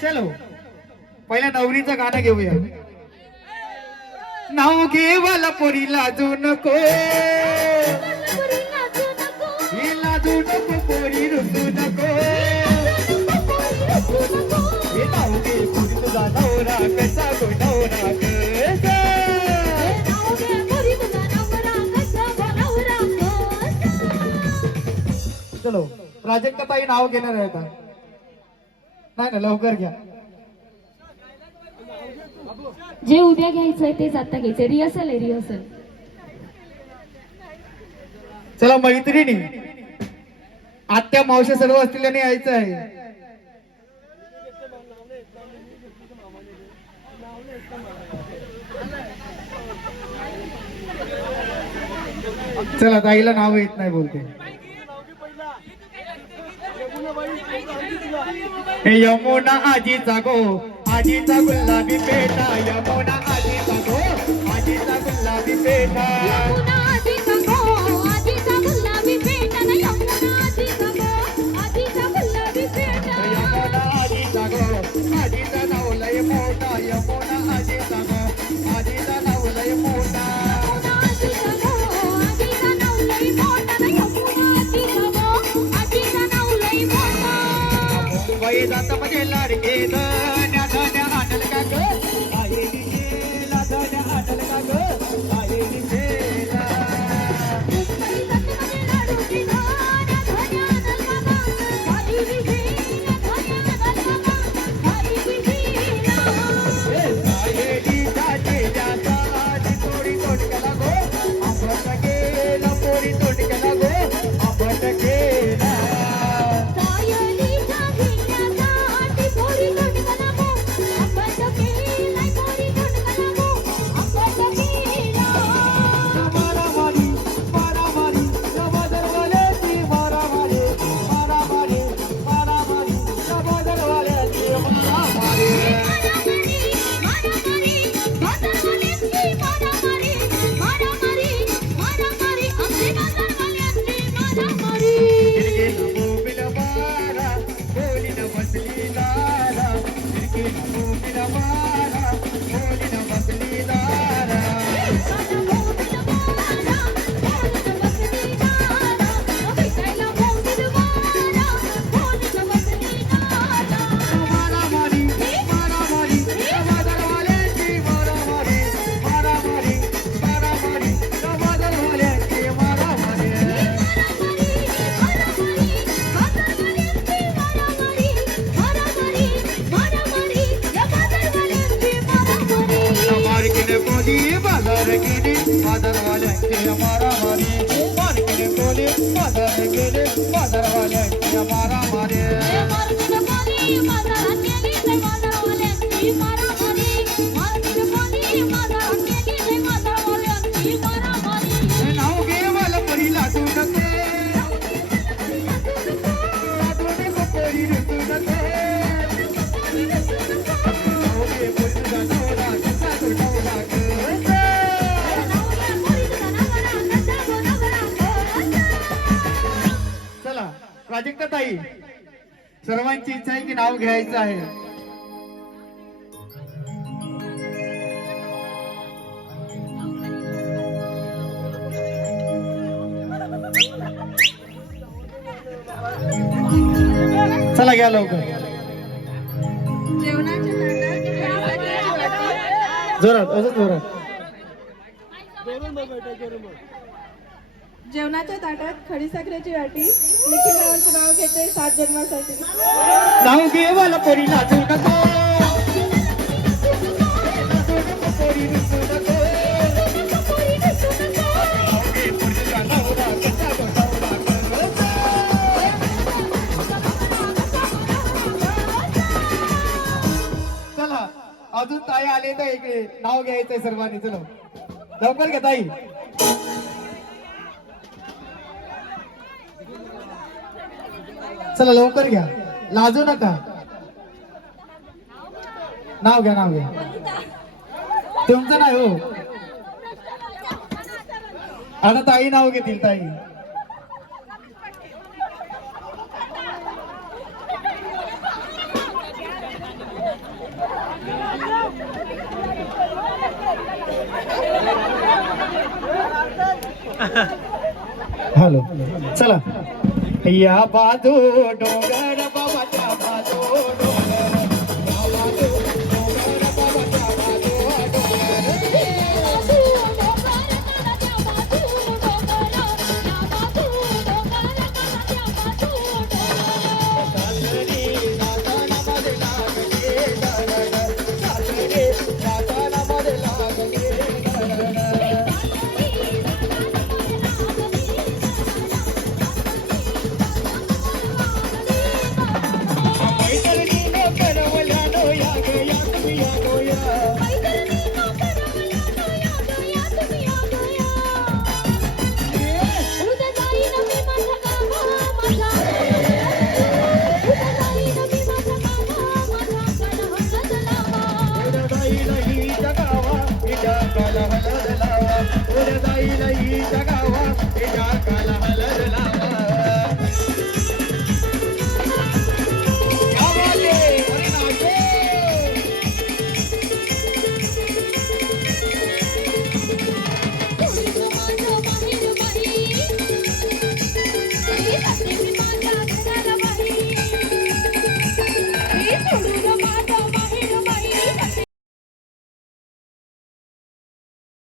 चलो पहिल्या नवरीचं गाणं घेऊया. नाव घेवाला पोरी लाजू नको, ही लाजू नको पोरी रुसू नको, हे नाव घे पोरी तुझा नवरा कसा गो नवरा ग. चलो प्राजक्ता ताई नाव घेणार आहे का? नाही ना, लवकर घ्या. जे उद्या घ्यायचंय तेच आता घ्यायचंय. रिहर्सल आहे, रिहर्सल. चला मैत्रिणी, आत्या मावशी सर्व असलेल्याने यायचं आहे. चला ताईला नाव येत नाही बोलते. यमुना आजीचा गो, आजीचा गुलाबी पेटा, यमुना आजीचा गो, आजीचा गुलाबी पेटा. यमुना आजीचा गो, आजीचा गुलाबी पेटा ना, यमुना आजीचा गो, आजीचा गुलाबी पेटा. यमुना आजीचा गो, आजीचा नाव लय मोठा, यमुना आजीचा गो, आजीचा नाव लय मोठा. यमुना आजीचा गो, आजीचा नाव लई मोठा ना, यमुना आजीचा गो, आजीचा नाव लई मोठा. मुंबई जात म्हणजे लाडके धन्या धन्या आणल का ग, आईनी गेला धन्या आणल का ग, आईनी गेला. मुंबई जात म्हणजे लाडूची धान्या धन्या आणल बाबा, आईनी गेला धन्या आणल बाबा, आईनी गेला. सायली जाते जाता आधी पोरी तोडक्याला गो, आंबट गेला पोरी तोडक्याला गो, आंबट गेला. सायलीच्या घेण्यासाठी पोरी तोडकला गो, आंबट गेलाय पोरी तोडकला गो, आंबट गेला. मारामारी मारामारी नवादरवाल्याची मारामारी, मारामारी मारामारी नवादरवाल्याची मारामारी. मारामारी बाजारवाल्यांची मारामारी, मारामारी मारामारी आमची बाजारवाल्यांची मारामारी. खिडकीला मोबिल मारा, बोलीनं बसली दारा, खिडकीला मोबिल मारा, बोलीनं बसली दारा. मारामारी मारामारी नवादरवाल्याची मारामारी, मारामारी मारामारी नवादरवाल्याची मारामारी. मार्किने बोली बाजार गेली, बाजारवाल्यांची मारामारी, मार्किने बोली बाजार गेले, बाजारवाल्यांची मारामारी. नाव घेवाला पोरी लाजू नको, लाजू नको पोरी रुसू नको, नाव घे पोरी तुझा नवरा कसा गो नवरा ग. चला प्राजक्ता ताई, सर्वांची इच्छा आहे की नाव घ्यायचं आहे. चला घ्या लवकर, जोरात अजून जोरात. जेवणाच्या ताटात खडीसाखरेची वाटी, निखिल रावांचं नाव घेते 7 जन्मासाठी. नाव घेवाला पोरी लाजू नको, लाजू नको पोरी रुसू नको, नाव घे पोरी तुझा नवरा कसा गो नवरा ग. चला अजून ताई आले तर इकडे नाव घ्यायचंय सर्वांनी. चलो लवकर घ्या ताई. चला लवकर घ्या, लाजू नका. नाव घ्या, नाव घ्या. तुमचं नाही हो, आता ताई नाव घेतील. ताई हॅलो चला या बाजू डोंगर बाबाच्या बाजू डोंगर या बाजू डोंगर बाबाच्या बाजू डोंगर सासरी जाताना मध्ये लागले दरड सासरी जाताना मध्ये लागले दरड मैत्रिणीनं करवल्यानं या गया तुम्ही या गोया गावा इथं काला